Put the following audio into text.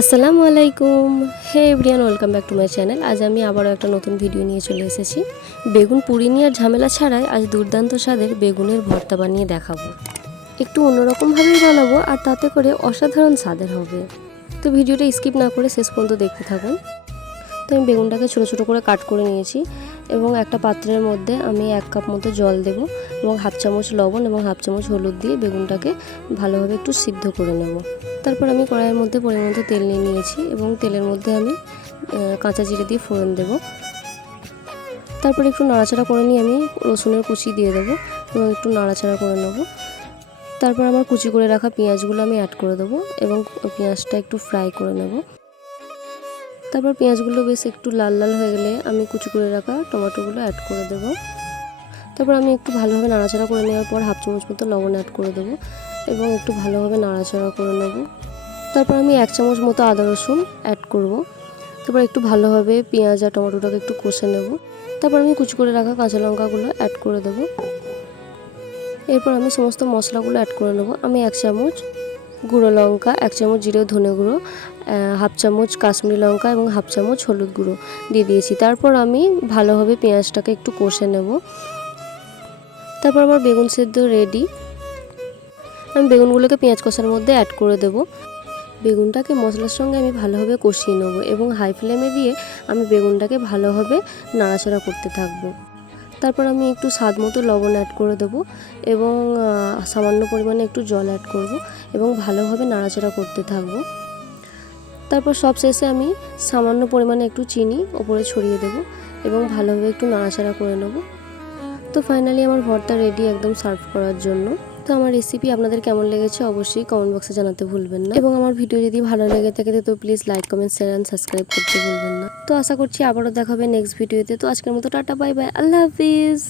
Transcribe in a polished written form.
আসসালামু আলাইকুম। Hey everyone, welcome back to my channel. আজ আমি আবারও একটা নতুন ভিডিও নিয়ে চলে এসেছি। বেগুন পুরি নিয়ে আর ঝামেলা ছাড়াই আজ দুর্দান্ত স্বাদের বেগুনের ভর্তা বানিয়ে দেখাবো। একটু অন্যরকমভাবেই বানাবো আর তাতে করে অসাধারণ স্বাদের হবে। তো ভিডিওটা স্কিপ না করে শেষ পর্যন্ত দেখতে থাকুন। তো আমি বেগুনটাকে ছোটো ছোটো করে কাট করে নিয়েছি এবং একটা পাত্রের মধ্যে আমি 1 কাপ মতো জল দেব এবং হাফ চামচ লবণ এবং হাফ চামচ হলুদ দিয়ে বেগুনটাকে ভালোভাবে একটু সিদ্ধ করে নেব। তারপর আমি কড়াইয়ের মধ্যে পরিমাণ মতো তেল নিয়ে নিয়েছি এবং তেলের মধ্যে আমি কাঁচা জিরে দিয়ে ফোড়ন দেব। তারপর একটু নাড়াচাড়া করে নিয়ে আমি রসুনের কুচি দিয়ে দেবো এবং একটু নাড়াচাড়া করে নেব। তারপর আমার কুচি করে রাখা পেঁয়াজগুলো আমি অ্যাড করে দেবো এবং পেঁয়াজটা একটু ফ্রাই করে নেব। তারপর পেঁয়াজগুলো বেশ একটু লাল লাল হয়ে গেলে আমি কুচি করে রাখা টমেটোগুলো অ্যাড করে দেবো। তারপর আমি একটু ভালোভাবে নাড়াচাড়া করে নেওয়ার পর হাফ চামচ মতো লবণ অ্যাড করে দেবো এবং একটু ভালোভাবে নাড়াচাড়া করে নেব। তারপর আমি 1 চামচ মতো আদা রসুন অ্যাড করব। তারপর একটু ভালোভাবে পেঁয়াজ আর টমেটোটাকে একটু কষে নেব। তারপর আমি কুচি করে রাখা কাঁচা লঙ্কাগুলো অ্যাড করে দেবো। এরপর আমি সমস্ত মশলাগুলো অ্যাড করে নেব। আমি 1 চামচ গুঁড়ো লঙ্কা, 1 চামচ জিরে ধনে গুঁড়ো, হাফ চামচ কাশ্মীরি লঙ্কা এবং হাফ চামচ হলুদ গুঁড়ো দিয়ে দিয়েছি। তারপর আমি ভালোভাবে পেঁয়াজটাকে একটু কষে নেব। তারপর আমার বেগুন সেদ্ধ রেডি। আমি বেগুনগুলোকে পেঁয়াজ কষার মধ্যে অ্যাড করে দেব। বেগুনটাকে মশলার সঙ্গে আমি ভালোভাবে কষিয়ে নেব এবং হাই ফ্লেমে দিয়ে আমি বেগুনটাকে ভালোভাবে নাড়াচাড়া করতে থাকবো। তারপর আমি একটু স্বাদ মতো লবণ অ্যাড করে দেবো এবং সামান্য পরিমাণে একটু জল অ্যাড করব এবং ভালোভাবে নাড়াচাড়া করতে থাকবো। তারপর সব শেষে আমি সামান্য পরিমাণে একটু চিনি ওপরে ছড়িয়ে দেবো এবং ভালোভাবে একটু নাড়াচাড়া করে নেব। তো ফাইনালি আমার ভর্তা রেডি একদম সার্ভ করার জন্য। তো আমার রেসিপি আপনাদের কেমন লেগেছে অবশ্যই কমেন্ট বক্সে জানাতে ভুলবেন না এবং আমার ভিডিও যদি ভালো লেগে থাকে তো please like, comment, share and subscribe করতে ভুলবেন না। তো আশা করছি আবারও দেখাবে নেক্সট ভিডিওতে। তো আজকের মতো টাটা, বাই বাই, আল্লাহ হাফিজ।